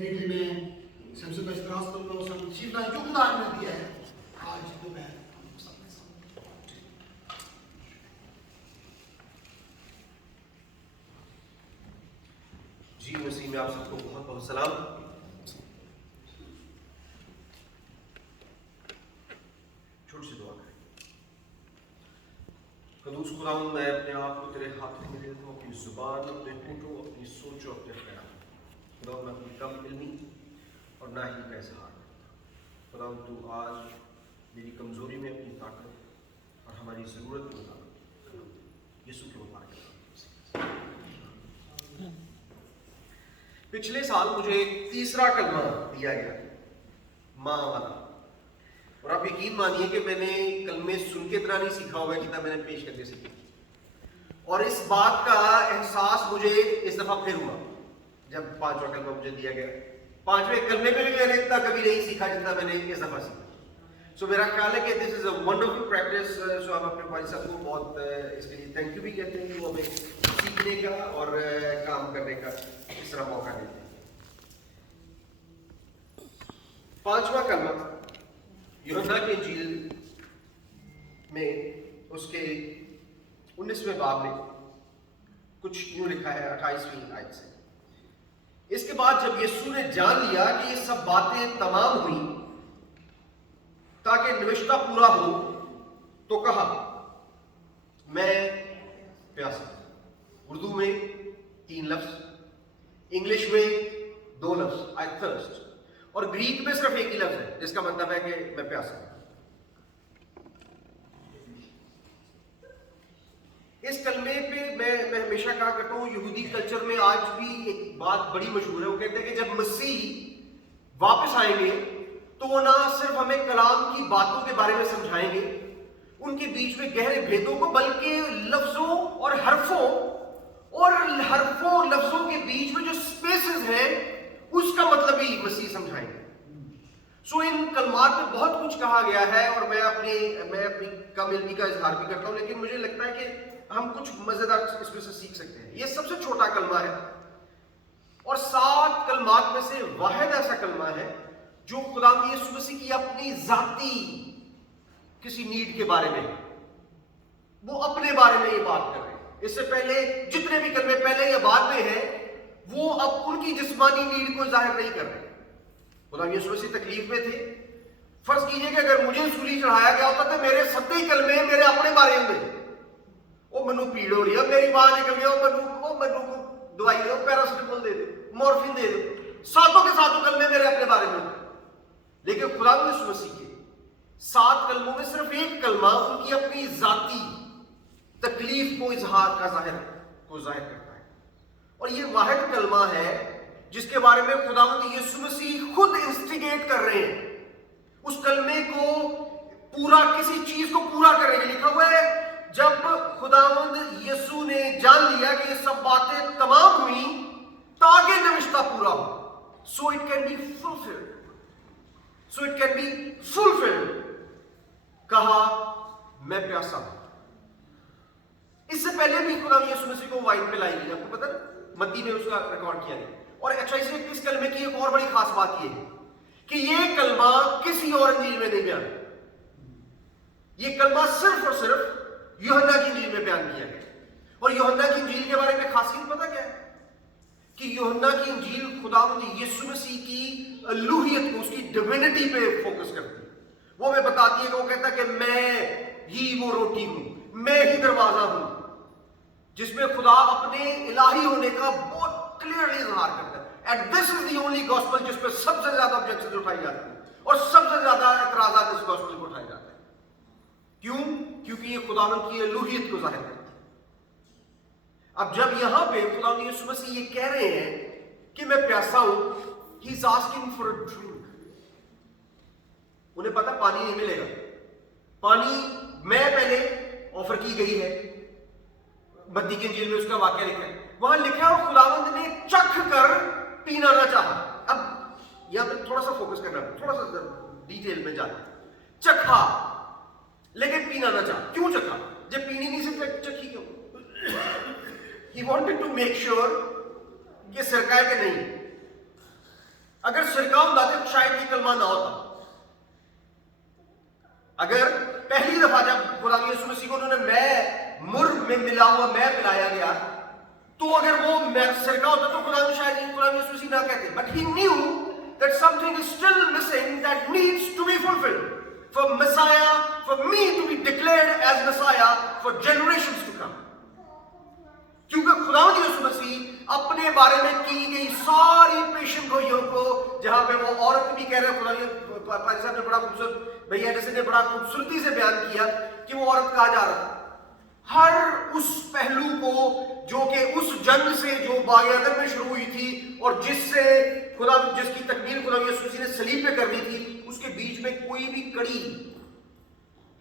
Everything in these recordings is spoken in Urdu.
میں سب سے بچ راست اللہ وسلم تشریف لائے جو خدا نے دیا ہے آج دوپہر جی مسیح میں آپ سب کو بہت بہت سلام. چھوٹی سی دعا کریں. قدوس خداوند میں اپنے آپ کو تیرے ہاتھ میں دیتا ہوں، اپنی زبان، اپنے ہونٹوں، اپنی سوچوں، اپنے خیال. خداوند میں اپنی کم علمی اور نہ ہی کا اظہار. خداوند تو آج میری کمزوری میں اپنی طاقت اور ہماری ضرورت کو یسوع کے مبارک. پچھلے سال مجھے ایک تیسرا کلمہ دیا گیا، ماں والا، اور آپ یقین مانیے کہ میں نے کلمے سن کے طرح نہیں سیکھا ہوگا جتنا میں نے پیش کر کے سیکھا. اور اس بات کا احساس مجھے اس دفعہ پھر ہوا جب پانچواں کلمہ مجھے دیا گیا. پانچویں کلمے میں بھی میں نے اتنا کبھی نہیں سیکھا جتنا میں نے اس دفعہ سیکھا. سو میرا خیال ہے کہ دس از اے ونڈرفل پریکٹس. سو ہم اپنے بھائی صاحب کو بہت اس کے لیے تھینک یو بھی کہتے ہیں کہ وہ ہمیں سیکھنے کا اور کام کرنے کا اس طرح موقع دیتے ہیں. پانچواں کلمہ یوحنا کی انجیل میں اس کے 19ویں باب میں کچھ یوں لکھا ہے 28ویں آیت سے. اس کے بعد جب یسوع نے جان لیا کہ یہ سب باتیں تمام ہوئیں تاکہ نوشتہ پورا ہو تو کہا میں پیاسا. اردو میں 3 لفظ، انگلش میں 2 لفظ I thirst، اور گریک میں صرف ایک ہی لفظ ہے جس کا مطلب ہے کہ میں پیاسا ہوں. اس کلمے پہ میں ہمیشہ کہا کرتا ہوں، یہودی کلچر میں آج بھی ایک بات بڑی مشہور ہے. وہ کہتے ہیں کہ جب مسیح واپس آئیں گے تو وہ نہ صرف ہمیں کلام کی باتوں کے بارے میں سمجھائیں گے، ان کے بیچ میں گہرے بھیدوں کو، بلکہ لفظوں اور حرفوں لفظوں کے بیچ میں جو سپیسز ہیں اس کا مطلب بھی مسیح سمجھائیں گے. سو ان کلمات میں بہت کچھ کہا گیا ہے اور میں اپنی کم علمی کا اظہار بھی کرتا ہوں، لیکن مجھے لگتا ہے کہ ہم کچھ مزیدار اس میں سے سیکھ سکتے ہیں. یہ سب سے چھوٹا کلمہ ہے اور 7 کلمات میں سے واحد ایسا کلمہ ہے جو خدا یسوع مسیح کی اپنی ذاتی کسی نیڈ کے بارے میں، وہ اپنے بارے میں یہ بات کر رہے ہیں. اس سے پہلے جتنے بھی کلمے پہلے یا بعد میں ہیں وہ اب ان کی جسمانی نیڈ کو ظاہر نہیں کر رہے. خدا یسوع مسیح تکلیف میں تھے. فرض کیجئے کہ اگر مجھے سولی چڑھایا گیا ہوتا تو میرے 7 کلمے میرے اپنے بارے میں، وہ منو پیڑ ہو رہی ہے، میری ماں نکل گیا، وہ منو کو دوائی دو، پیراسٹامول دے دو، مورفین دے دو. 7 کے 7 کلمے میرے اپنے بارے میں. لیکن خدا یسوع مسیح کے 7 کلموں میں صرف ایک کلمہ ان کی اپنی ذاتی تکلیف کو ظاہر کرتا ہے. اور یہ واحد کلمہ ہے جس کے بارے میں خداوند یسوع مسیح خود انسٹیگیٹ کر رہے ہیں. اس کلمے کو پورا، کسی چیز کو پورا کرنے کے لیے لکھا ہوا ہے جب خداوند یسوع نے جان لیا کہ یہ سب باتیں تمام ہوئیں تاکہ نوشتہ پورا ہو. So it can be fulfilled. کہا میں پیاسا ہوں. اس سے پہلے بھی خدا یسوع مسیح کو وائن پلائی گئی، آپ کو پتہ متی میں اس کا ریکارڈ کیا گیا. اور اس کلمے کی ایک اور بڑی خاص بات یہ ہے کہ یہ کلمہ کسی اور انجیل میں نہیں بیان. یہ کلمہ صرف اور صرف یوحنا کی انجیل میں بیان کیا گیا. اور یوحنا کی انجیل کے بارے میں خاصیت پتہ کیا ہے؟ کہ یوحنا کی انجیل خداوند یسوع مسیح کی الوہیت کو، اس کی ڈیوینٹی پہ فوکس کرتی ہے. وہ ہمیں بتاتی ہے کہ وہ کہتا ہے کہ میں ہی وہ روٹی ہوں، میں ہی دروازہ ہوں، جس میں خدا اپنے الہی ہونے کا بہت کلیئرلی اظہار کرتا ہے. And this is the only gospel جس پہ سب سے زیادہ آبجیکشن اٹھائی جاتی ہیں اور سب سے زیادہ اعتراضات اس گاسپل کو اٹھائے جاتے ہیں. کیوں؟ کیونکہ یہ خداوند کی الوہیت کو ظاہر کرتا ہے. اب جب یہاں پہ خداوند یسوع مسیح یہ کہہ رہے ہیں کہ میں پیاسا ہوں، he is asking for a drink. انہیں پتا پانی نہیں ملے گا. پانی میں پہلے آفر کی گئی ہے، متی کی انجیل میں اس کا واقعہ لکھا ہے، وہاں لکھا ہے اور خداوند نے چکھ کر پینا نہ چاہا. اب یہاں پہ تھوڑا سا فوکس کرنا، تھوڑا سا ڈیٹیل میں جانا. چکھا لیکن پینا نہ چاہا. کیوں چکھا؟ جب پینی نہیں سکتا چکھی کیوں؟ He wanted to make sure کہ سرکائے کہ نہیں. اگر سرکہ ہوتا تو شاید یہ کلمہ نہ ہوتا. اگر پہلی دفعہ جب خدا یسوع مسیح کو انہوں نے مر میں ملا ہوا میں پلایا گیا تو اگر وہ سرکہ ہوتا تو خدا شاید خدا یسوع مسیح نہ کہتے. But he knew that something is still missing that needs to be fulfilled for Messiah, for me to be declared as Messiah for generations to come. کیونکہ خدا یسوع مسیح اپنے بارے میں کی گئی ساری پیشن گوئیوں کو, جہاں پہ وہ عورت بھی کہہ رہے خدا پادری صاحب نے بڑا خوبصورت بھیا جیسے نے بڑا خوبصورتی سے بیان کیا کہ وہ عورت کہا جا رہا تھا, ہر اس پہلو کو جو کہ اس جنگ سے جو باغ عدن میں شروع ہوئی تھی اور جس کی تکمیل خدا یسوع مسیح نے صلیب پہ کرنی تھی, اس کے بیچ میں کوئی بھی کڑی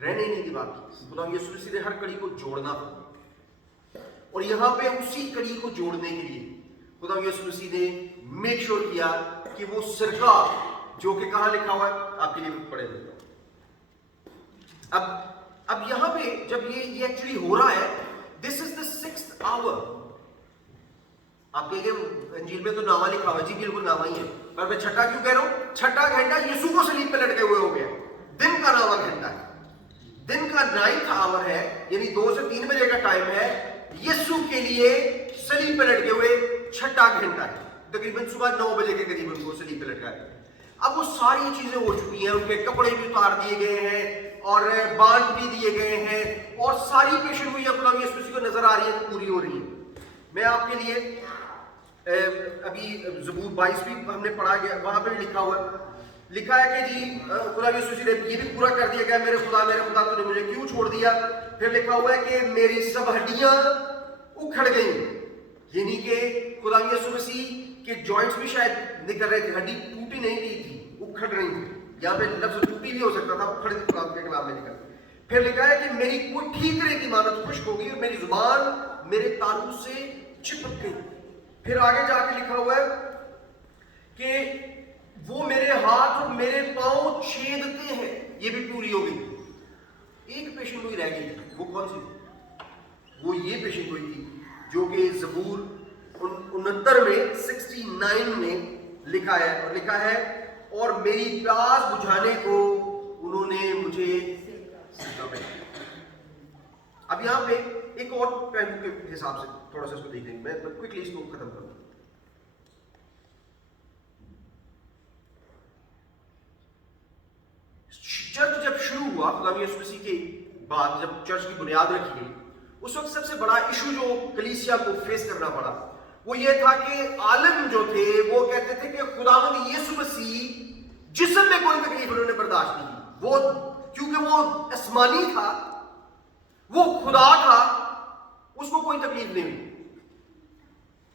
رہنے نہیں دی باقی. خدا یسوع مسیح نے ہر کڑی کو جوڑنا تھا, اور یہاں پہ اسی کڑی کو جوڑنے کے لیے خدا یسوع مسیح نے میک شور کیا کہ وہ سرکہ جو کہ کہاں لکھا ہوا ہے آپ کے لیے پڑھے دیتا ہوں. اب یہاں پہ جب یہ ایکچولی ہو رہا ہے, دس از دا 6th hour. آپ کہیں گے انجیل میں تو نامہ لکھا ہوا ہے, جی بالکل نامہ ہی ہے, پر میں چھٹا کیوں کہہ رہا ہوں؟ چھٹا گھنٹہ یسوع کو صلیب پہ لٹکے ہوئے ہو گیا, دن کا نامہ گھنٹہ ہے, دن کا 9th hour ہے, یعنی 2 سے 3 بجے کا ٹائم ہے. یسوع کے لیے صلیب پہ لٹکے ہوئے چھٹا گھنٹہ ہے, تقریباً صبح 9 بجے کے قریب ان کو صلیب پہ لٹکا ہے. اب وہ ساری چیزیں ہو چکی ہیں, ان کے کپڑے بھی اتار دیے گئے ہیں اور بانٹ بھی دیے گئے ہیں, اور ساری پیشن گوئیاں خدا یسوع مسیح کو نظر آ رہی ہیں, پوری ہو رہی ہیں. میں آپ کے لیے ابھی زبور 22 بھی ہم نے پڑھا گیا, وہاں پہ بھی لکھا ہے کہ جی خدا یسوع مسیح نے یہ بھی پورا کر دیا گیا, میرے خدا تو نے مجھے کیوں چھوڑ دیا. پھر لکھا ہوا ہے کہ میری سب ہڈیاں اکھڑ گئیں, یعنی کہ خدا یسوع مسیح کے جوائنٹس بھی شاید نکل رہے تھے, ہڈی ٹوٹی نہیں رہی تھی, اکھڑ رہی تھی. یہاں پہ لفظ ٹوٹی بھی ہو سکتا تھا, اکھڑ قرآن کے کلام میں نکل. پھر لکھا ہے کہ میری کوئی ٹھیک رہی کی مانت خشک ہوگی اور میری زبان میرے تالو سے چپک گئی. پھر آگے جا کے لکھا ہوا ہے کہ وہ میرے ہاتھ اور میرے پاؤں چھیدتے ہیں, یہ بھی پوری ہو گئی. ایک پیشن گوئی رہ گئی, وہ کون سی تھی؟ وہ یہ پیشن گوئی تھی جو کہ زبور 69 میں 69 میں لکھا ہے, اور لکھا ہے اور میری پیاس بجھانے کو انہوں نے مجھے سیکھا. اب یہاں پہ ایک اور پہلو کے حساب سے تھوڑا سا اس کو دیکھ لیں, میں کوئکلی اس کو ختم کروں. چرچ جب شروع ہوا خدا یسوع مسیح کے بعد, جب چرچ کی بنیاد رکھی گئی, اس وقت سب سے بڑا ایشو جو کلیسیا کو فیس کرنا پڑا وہ یہ تھا کہ عالم جو تھے وہ کہتے تھے کہ خداوند یسوع مسیح جسم میں کوئی تکلیف انہوں نے برداشت نہیں کی, وہ کیونکہ وہ آسمانی تھا, وہ خدا تھا, اس کو کوئی تکلیف نہیں ہوئی.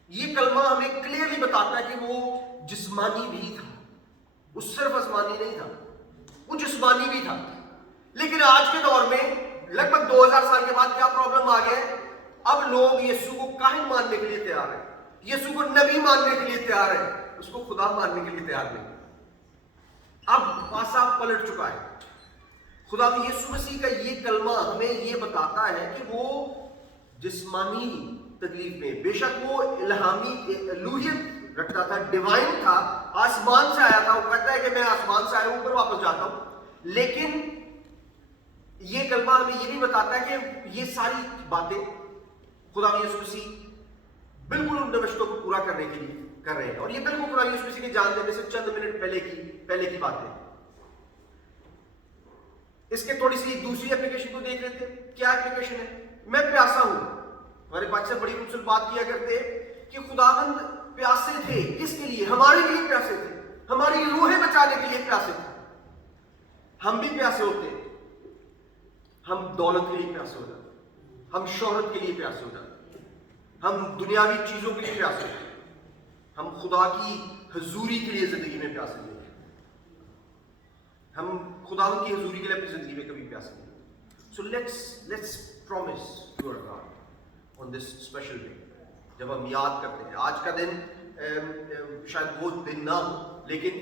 یہ کلمہ ہمیں کلیئرلی بتاتا ہے کہ وہ جسمانی بھی تھا, وہ صرف آسمانی نہیں تھا, وہ جسمانی بھی تھا. لیکن آج کے دور میں لگ بھگ 2000 سال کے بعد کیا پرابلم آ گیا ہے؟ اب لوگ یسوع کو کاہن ماننے کے لیے تیار ہیں, یسوع کو نبی ماننے کے لیے تیار ہیں, اس کو خدا ماننے کے لیے تیار نہیں. اب پاسا پلٹ چکا ہے. خدا یسوع مسیح کا یہ کلمہ ہمیں یہ بتاتا ہے کہ وہ جسمانی تکلیف میں, بے شک وہ الہامی الوہیت رکھتا تھا, ڈیوائن تھا, آسمان سے آیا تھا. وہ کہتا ہے کہ میں آسمان سے آیا ہوں, اوپر واپس جاتا ہوں. لیکن یہ کلمہ ہمیں یہ بھی بتاتا ہے کہ یہ ساری باتیں خدا یسوع مسیح بالکل ان نوشتوں کو پورا کرنے کے لیے کر رہے ہیں, اور یہ بالکل خدا یسوع مسیح کے جان دینے سے چند منٹ پہلے کی بات ہے. اس کے تھوڑی سی دوسری اپلیکیشن کو دیکھ لیتے ہیں. کیا اپلیکیشن ہے؟ میں پیاسا ہوں. ہمارے بچے سے بڑی خوبصورت بات کیا کرتے کہ خداوند پیاسے تھے, کس کے لیے؟ ہمارے لیے پیاسے تھے, ہماری روحیں بچانے کے لیے پیاسے تھے. ہم بھی پیاسے ہوتے ہیں, ہم دولت کے لیے پیاسے ہو جاتے ہیں, ہم شہرت کے لیے پیاسے ہو جاتے ہیں, ہم دنیاوی چیزوں کے لیے پیاسے ہوتے ہیں, ہم خدا کی حضوری کے لیے زندگی میں پیاسے ہوتے ہیں. ہم خدا کی حضوری کے لیے اپنی زندگی میں کبھی پیاسے نہیں. سو لیٹس پرومس ٹو اور God on this special day. جب ہم یاد کرتے ہیں آج کا دن, شاید وہ دن نہ ہو, لیکن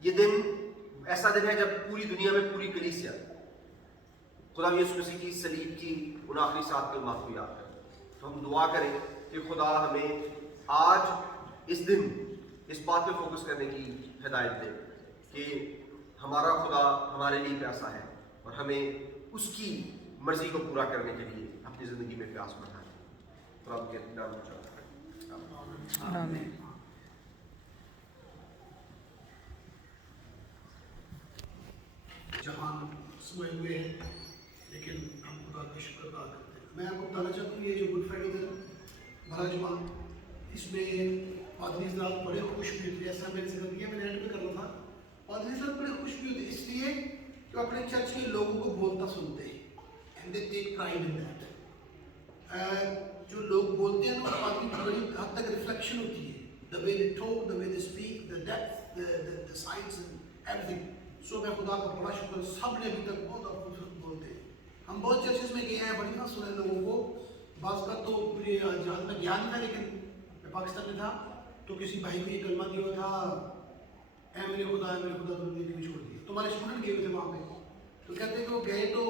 یہ دن ایسا دن ہے جب پوری دنیا میں پوری کلیسیا خدا یسوع مسیح کی صلیب کی ان آخری سات کلمات کو یاد کریں. تو ہم دعا کریں کہ خدا ہمیں آج اس دن اس بات پہ فوکس کرنے کی ہدایت دے کہ ہمارا خدا ہمارے لیے پیاسا ہے اور ہمیں اس کی مرضی کو پورا کرنے کے لیے اپنی زندگی میں پیاس بڑھائیں. اور آپ کے نام آمین. جہان سمجھ ہوئے ہیں لیکن ہم خدا کا شکر ادا کرتے ہیں. میں آپ کو بتانا چاہتا ہوں یہ جو گڈ فرائیڈے کا بھلا جمعہ اس میں پادری حضرات بڑے خوش ہوئے تھے. ایسا میرے سے غلطی ہے میں اینڈ پہ کر رہا تھا. پادری حضرات بڑے خوش ہوئے تھے اس لیے کہ اپنے چرچ کے لوگوں کو بولتا سنتے ہیں and they take pride in that. جو لوگ بولتے ہیں نا پادری کی بڑی حد تک ریفلیکشن ہوتی ہے. the way they talk, the way they speak, the depth, the science and everything. سو میں خدا کا بڑا شکر سب نے ابھی تک بہت خوبصورت بولتے ہیں. ہم بہت چرچز میں گئے ہیں بڑی نہ سنے لوگوں کو. بعض کا تو مجھے یاد میں گیا نہیں تھا لیکن میں پاکستان میں تھا تو کسی بھائی کو یہ کلمہ دیا ہوا تھا اے میرے خدا تو نے کیوں چھوڑ دیا. تو ہمارے اسٹوڈنٹ گئے ہوئے تھے وہاں پہ تو کہتے ہیں کہ وہ گئے تو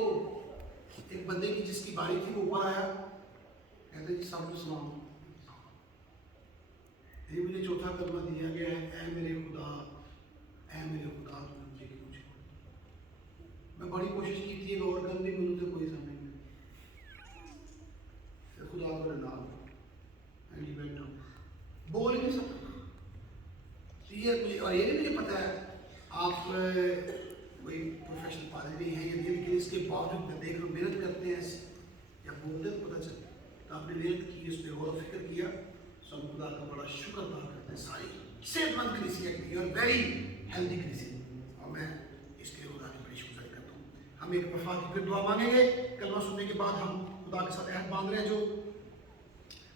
ایک بندے کی جس کی باری تھی وہ اوپر آیا کہتے جی سب کو سناؤ. یہ مجھے چوتھا کلمہ دیا گیا ہے اے میرے خدا تو نے مجھے کیوں چھوڑ دیا. میں بڑی کوشش کی تھی اور کرنے میں مجھے کوئی سمجھ نہیں خدا کو نام بول نہیں سکتا. یہ اور یہ نہیں مجھے پتا ہے آپ کوئی پروفیشنل پادری نہیں ہیں یا نہیں لیکن اس کے باوجود میں دیکھ رہا ہوں محنت کرتے ہیں یا بولتے تو پتہ چلتا تو آپ نے محنت کی اس پہ غور و فکر کیا. سب خدا کا بڑا شکر ادا کرتے ہیں. ساری صحت مند کلیسیا کی یو آر ویری ہیلدی کلیسیا اور میں اس کے خدا کی بڑی شکر کرتا ہوں. ہم ایک وفا کی پھر دعا مانگیں گے. کلمہ سننے کے بعد ہم خدا کے ساتھ عہد باندھ رہے ہیں جو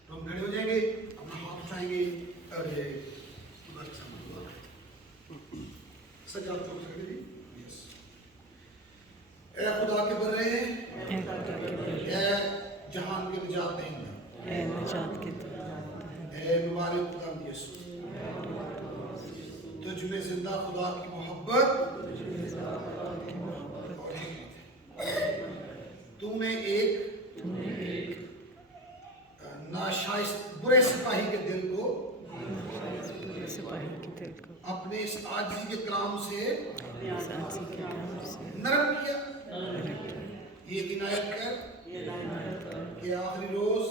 تو ہم کھڑے ہو جائیں گے اپنا ہاتھ اٹھائیں گے اور خدا کے سامنے دعا کریں. سجاد کو کھڑے جی. اے خدا کے بر رہے ہیں اے جہان کے نجات دہندہ اے نجات کے اے مبارک خدا یسوع تجھ میں زندہ خدا کی محبت اور تو نے ایک ناشائست برے سپاہی کے دل کو اپنے اس عاجزی کے کلام سے نرم کیا. یہ عنایت کر کہ آخری روز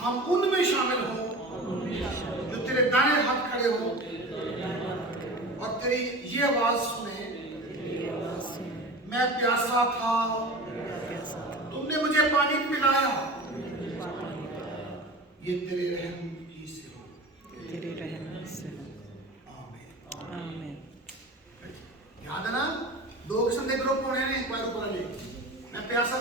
ہم ان میں شامل ہوں جو تیرے دائیں ہاتھ کھڑے ہوں اور تیری یہ آواز سنیں میں پیاسا تھا تم نے مجھے پانی پلایا. یہ تیرے رحم ہی سے ہو. تیرے رحم سے. آمین. یاد ہے نا 2 قسم کے گروپ ہونے ہیں. ایک بار اوپر لے میں پیاسا